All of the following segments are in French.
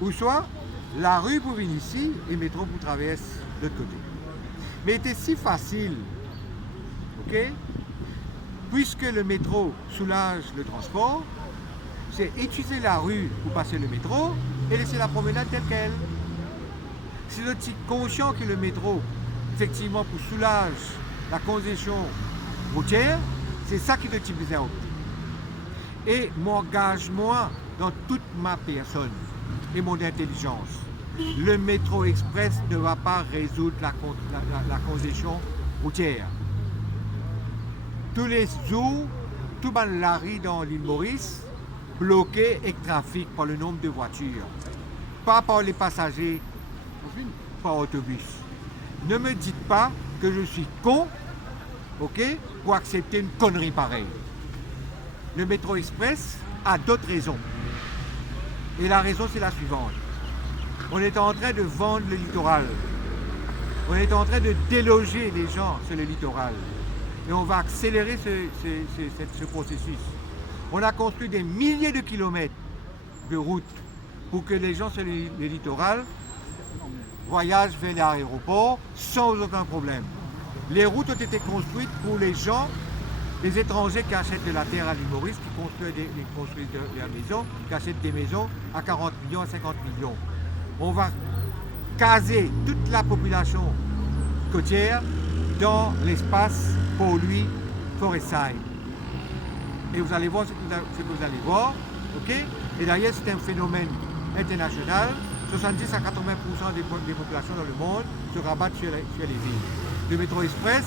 ou soit la rue pour venir ici et le métro pour traverser de l'autre côté. Mais c'était si facile, ok? Puisque le métro soulage le transport, c'est utiliser la rue pour passer le métro et laisser la promenade telle qu'elle. Si vous êtes conscient que le métro, effectivement, pour soulager la congestion routière, c'est ça qui est utilisé à opter. Et m'engage-moi dans toute ma personne et mon intelligence. Le métro express ne va pas résoudre la congestion routière. Tous les jours, tout le larry dans l'île Maurice, bloqué avec trafic par le nombre de voitures. Pas par les passagers, par autobus. Ne me dites pas que je suis con, ok, pour accepter une connerie pareille. Le métro express a d'autres raisons. Et la raison, c'est la suivante. On est en train de vendre le littoral. On est en train de déloger les gens sur le littoral. Et on va accélérer ce processus. On a construit des milliers de kilomètres de routes pour que les gens sur le littoral voyagent vers l'aéroport sans aucun problème. Les routes ont été construites pour les gens, les étrangers qui achètent de la terre à l'île Maurice, qui construisent des maisons, qui achètent des maisons à 40 millions, à 50 millions. On va caser toute la population côtière dans l'espace pollué Forestside. Et vous allez voir ce que vous allez voir, ok? Et d'ailleurs, c'est un phénomène international. 70 à 80% des populations dans le monde se rabattent sur les villes. Le métro express,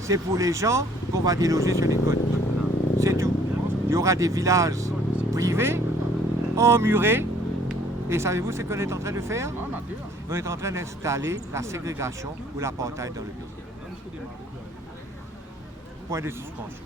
c'est pour les gens qu'on va déloger sur les côtes. C'est tout. Il y aura des villages privés, emmurés. Et savez-vous ce qu'on est en train de faire? On est en train d'installer la ségrégation ou l'apartheid dans le pays. Point de suspension.